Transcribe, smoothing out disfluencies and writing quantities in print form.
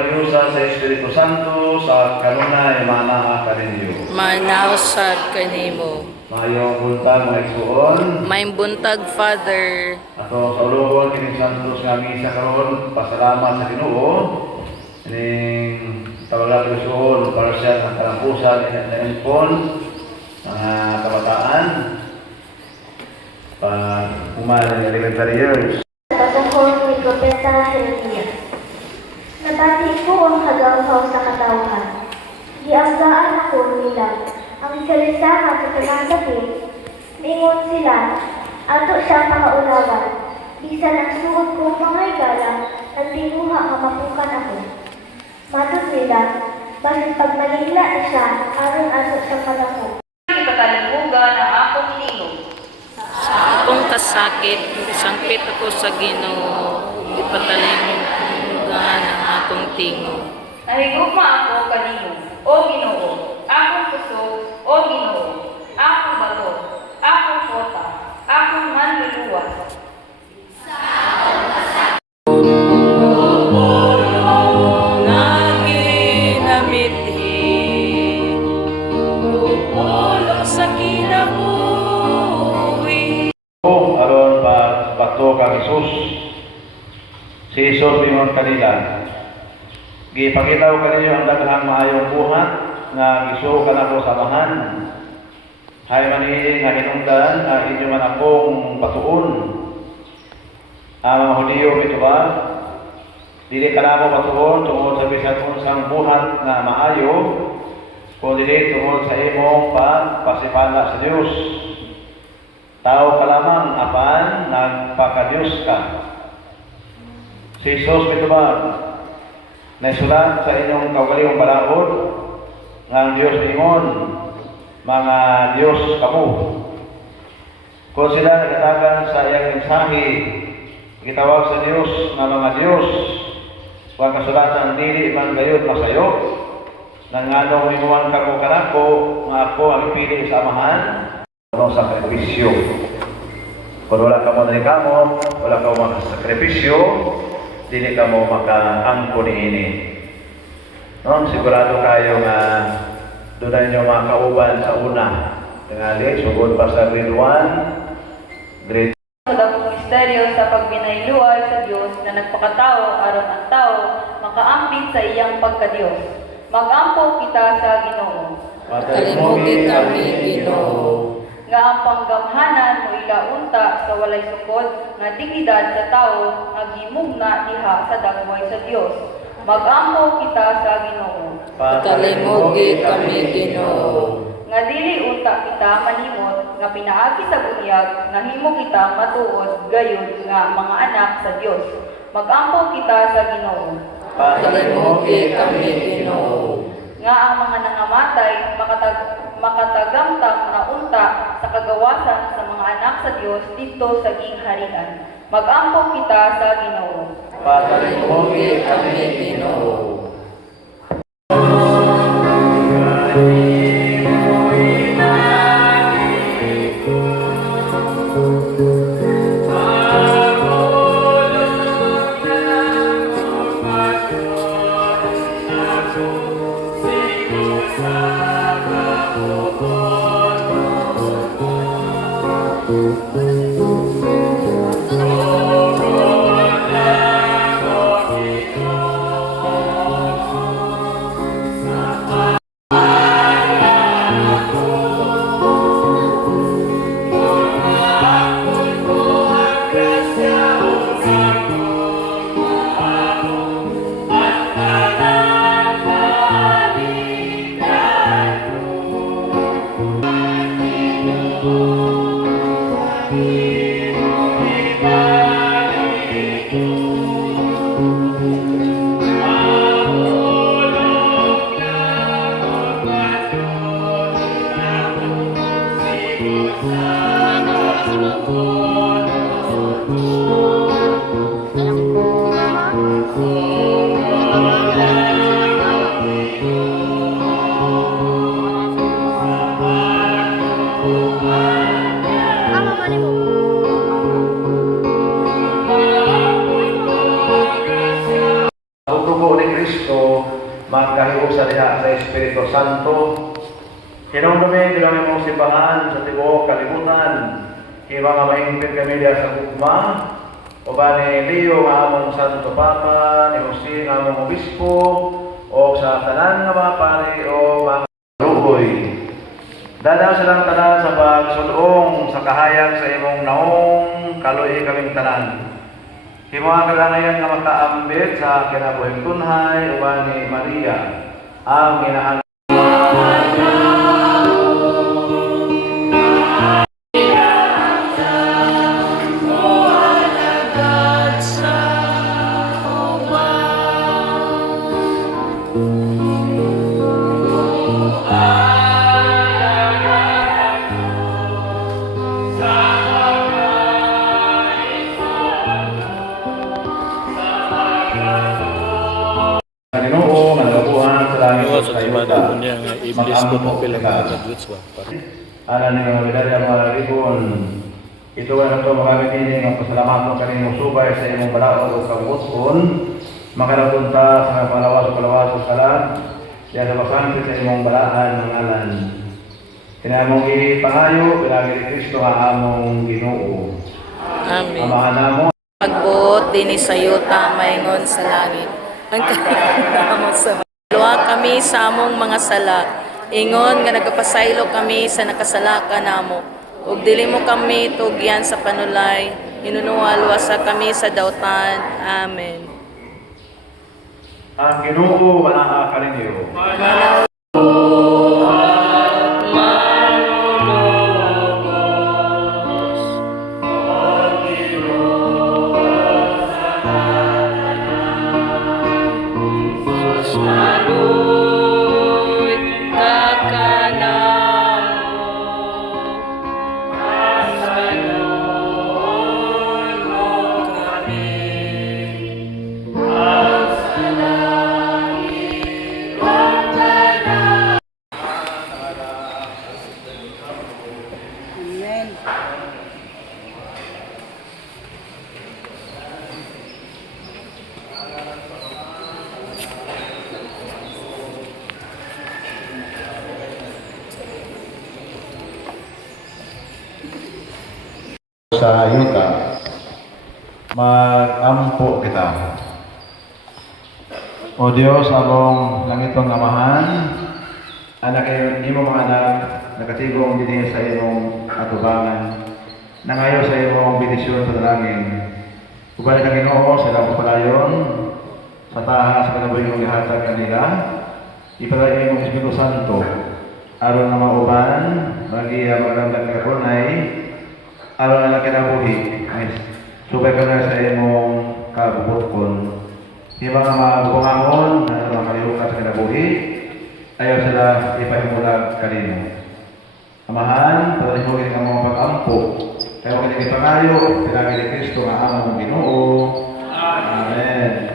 Sa Espiritu Santo, sa kanunay mana kaninyo. Manausad kanimo. Mayong buntag mga igsuon. May buntag, Father. Ato sa ulogon kining santos nga misa karon, pasalamat sa Ginoo. Ning tawagan igsuon para siya sa kalampusan ng impon mga kabataan. Umalang elementary years. Patungkol ni Propeta Jeremias. Nabati ko ang hagaw sa katawhan. Gianggaan ako nila ang ikalisahan sa tanang sakit. Mingon sila, ato siya makaulawan. Bisan ang suot kong mga igala, nagtinuha nga mapukan ako. Matod nila, basit pagmalingla na siya, aron ato siyang malako. Ipatalimugan ang akong tingog. Akong kasakit, sangpit ako sa Ginoo. Ipatalimugan ang akong tingog. Nahigugma ako kanimo, O Ginoo, akong puso, O Ginoo, akong bato, akong kota, akong manluluwas. Aron bato kang Isus. Si Isus mingon kanila, gipakita ko kaninyo ang daghang maayong buhat nga gisu kanako samahan. Hay manihin nga hinungdan inyo man akong batuon. Ang mga Hudiyo ito ba? Dili ka na ako batuon tungkol sa bisan unsang buhat nga maayo, kung dili tungkol sa imong pagpasipala sa Dios. Tao ka lamang apan nagpakadiyos ka. Si Jesus ito ba? Naisulat sa inyong kaugalingong balangod nga ang Diyos ningon, mga Diyos kamo. Kung sila nagatagan sa iyang mensahe, gitawag sa Diyos nga mga Diyos, kung kasulatan dili man gayud masayo, nang anong minguan kako kanako, nga ako ang ipili sa amahan, anong sakripisyo. Kung wala ka mo nalikamo, wala ka mo makasakripisyo, dili ka mo makaangko ni ini. No? Sigurado kayo nga doon nyo mga kauban sa una. Tingali, sugod pa sa grade 1, grade 2. Sa dakong misteryo sa pagbinayluay sa Diyos na nagpakatao aron ang tao makaampit sa iyang pagkadiyos. Mag-ampo kita sa Ginoo. Kalimutin kami, Ginoo. Nga ang panggamhanan mo ilaunta sa walay sukod nga dignidad sa tao nga gimugna diha sa dagway sa Dios. Mag-ampo kita sa Ginoo. Kalimutin kami, Ginoo. Nga dili unta kita manimot nga pinaagi sa bunyag nga himo kita matuod gayon nga mga anak sa Dios. Mag-ampo kita sa Ginoo. Kalimutin kami, Ginoo. Nga ang mga nangamatay makatagamtang na unta sa kagawasan sa mga anak sa Dios dito sa gingharian. Mag-ampo kita sa Ginoo. Kalimutin kami, Ginoo. Kristo magkahiwog sa diha sa Espiritu Santo. Hinumdumi kami mong simbahan sa tibuok kalibutan. Iba nga mahingpit kami diha sa gugma. O ba ni Leo nga among Santo Papa, ni Jose nga among Obispo, o sa tanan nga mga pari o mga luhoy. Dadaw silang tanan sa pagsulong sa kahayag sa imong naong kaluhi kaming tanan. Himuha ka lang ngayon nga makaambit sa kinabuhing tunhay, o ba ni Maria, ang inaan. Ginoo nga nagabuhan sa langit Iwas sa at iyo simada mo niya nga iblis ko pang pilang graduates ba? Alam ni mga bidari ang mga ribon. Ito ay nato makakitinig ang pasalamat mo kanino subay sa imong balaod o kabuton. Makarapunta sa palawas sa kalan. Diyan sa pasansin sa imong balaan ng alan. Kinamong ipangayo, bilagi ni Kristo nga among Ginoo. Amen. Amahan namo. Pagbuot din sa yuta maingon sa langit. Ang kanamo sa luwa kami sa among mga sala. Ingon nga nagapasaylo kami sa nakasalaka namo. Ug dili mo kami tugyan sa panulay. Inunuwa sa kami sa dautan. Amen. Ang Ginoo manaha kaninyo. Sa yuta, mag-ampo kita. O Diyos, among langitong amahan, anak kayo, imo mga anak, nakatigong din sa imong atubangan, nangayo sa imong benisyon sa dalangin. Ubalik ang Ginoo sa ilang palayon, sa taha sa kanabuhing mong ihatag kanila, ipalay imong Espiritu Santo, aron na mauban, magiya magandang kakunay, aron na kinabuhi, subay ka na sa imong kabubutkon. Di ba nga mga bungahon na makalimutan sa kinabuhi, ayaw sila ipahimulag kanino. Amahan, patalihugin ang mga pag-ampo. Kaya huwag ipangayo, pinagin ni Kristo nga among Ginoo. Amen.